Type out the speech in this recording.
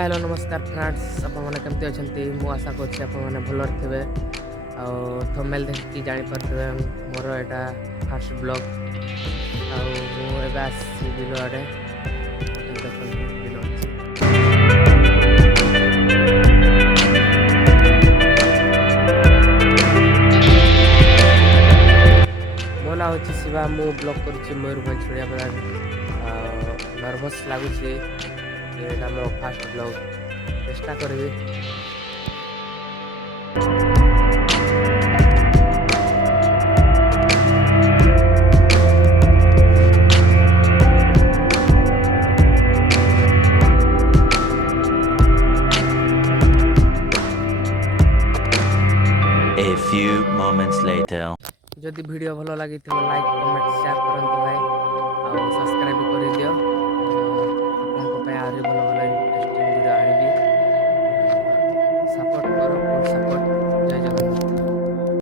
Hi hello नमस्कार friends आपण मैंने केमती अच्छा मु आशा कर भलर थे थंबनेल देखिए जापर मोर यहाँ फास्ट ब्लॉग आसी बिल आड़े देखते बिल मो ना हूँ शिवा मु ब्लॉग कर मयूरभ छड़िया नर्भस लगुच मो फास्ट ब्लॉग चेष्टा करी। A few moments later. जदि वीडियो भल लगी लाइक कमेंट शेयर करंतु भाई आ सब्सक्राइब कर दियो।